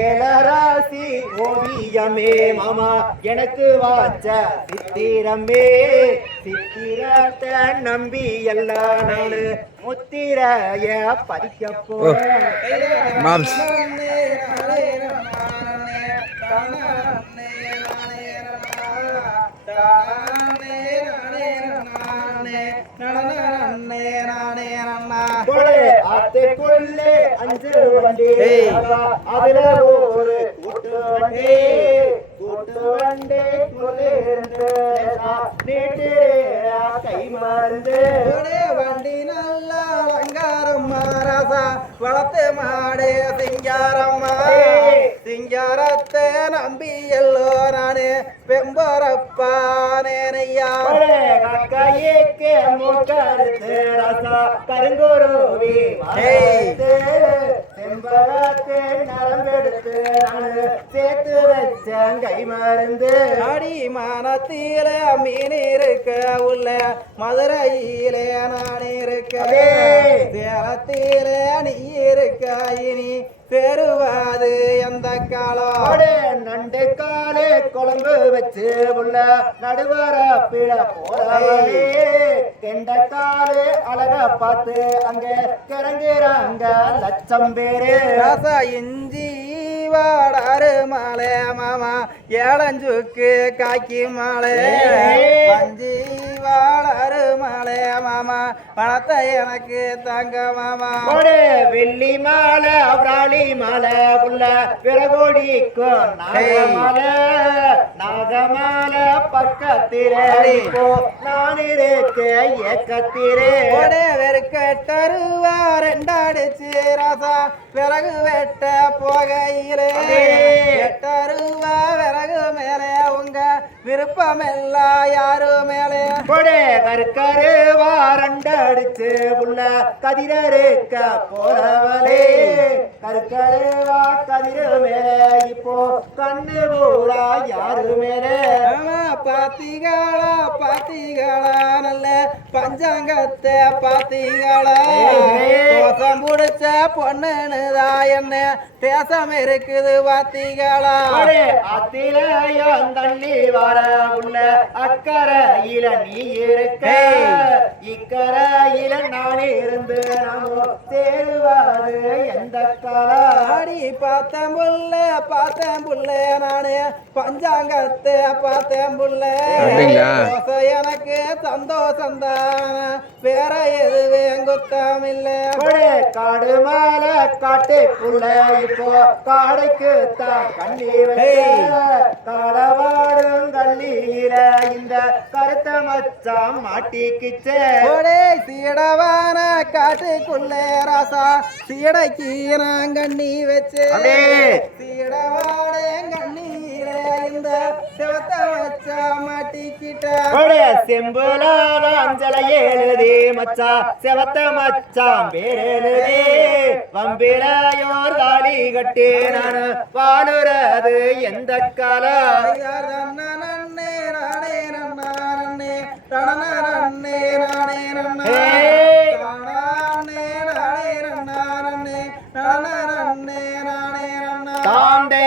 ஏலராசி ஓவியமே மாமா எனக்கு வாச்ச சித்திரமே சித்திரத்தை நம்பி எல்லாம் நாடு முத்திரைய பதிக்க போறேன். ஆத்துக்குள்ளே 5 வண்டி அதுல ஒரு கூட்டு வண்டி நீட்டு கை மருந்து வண்டி நல்லா அலங்காரம் மாறாசா வளர்த்து மாடே சிங்காரத்தை நம்பி எல்லோ நானே பெம்பரப்பா நேனையா கையேக்கு கருங்குருவி செம்பரத்து நரம்பெடுத்து சேர்த்து வச்ச கை மருந்து அடி மனத்தில மீன் இருக்க உள்ள மதுரையிலே நான் இருக்க சேலத்தில நீ இருக்க இனி பெறுவாது எந்த காலம் நண்டு காலே குழம்பு வச்சு உள்ள நடுவரப்பிட போறே கெண்ட காலே அழக பார்த்து அங்க கிறங்குறாங்க லட்சம் பேரு இஞ்சி வாடாறு மாலை மாமா ஏழஞ்சுக்கு காக்கி மாலை அஞ்சி வாடாறு மாலை மாமா பணத்தை எனக்கு தங்க மாமா வெள்ளி மாலை அவராளி மாலை உள்ள விறகோடிக்கும் நாகமாலை பக்கத்திலே நான் இருக்கேன் ஏக்கத்திலே வெறுக்க தருவா ரெண்டாடிச்சு ராசா விறகு வெட்ட போகையிலே தருவா விறகு மேலே உங்க விருப்பம் எல்லாம் யாரு மேலே கருக்கருவா ரெண்டடிச்சு உள்ள கதிரருக்க போறவளே கருக்கருவா கதிர மேலே இப்போ கண்ணு ஊரா யாரு மேலே பாத்தீங்களா நல்ல பஞ்சாங்கத்தை பாத்தீங்களா தோசம் புடிச்ச பொண்ணுதா என்ன தேசம் இருக்குது பாத்தீங்களா அத்திலையும் தண்ணி வர உள்ள அக்கறையில நீ இருக்க இக்கரையில நான் இருந்து நாமோ சேருவாது எந்த காலாடி பார்த்தேன் புள்ள நானு பஞ்சாங்கத்தை பார்த்தேன் புள்ள எனக்கு சந்தோஷம் தான் வேற எதுவே குத்தம் இல்ல காடு மாலை காட்டுக்குள்ள இப்போ காடைக்கு தான் கண்ணி காடவாடும் கண்ணியில இந்த கருத்த மச்சாம் மாட்டிக்கிச்சே சீடவான காட்டுக்குள்ள ராசா சீடைக்கு நான் கண்ணி வச்சு சீடவாட கண்ணீர இந்த செவத்த வச்சா மாட்டிக்கிட்ட செம்புலால அஞ்சலை எழுதி மச்சா செவத்த மச்சாம் பேரெழுதி வம்பிலையோர் தாலி கட்டி நான் வாழுறது எந்த காலம் நன்னே நானே நன்னே நானே தாண்டே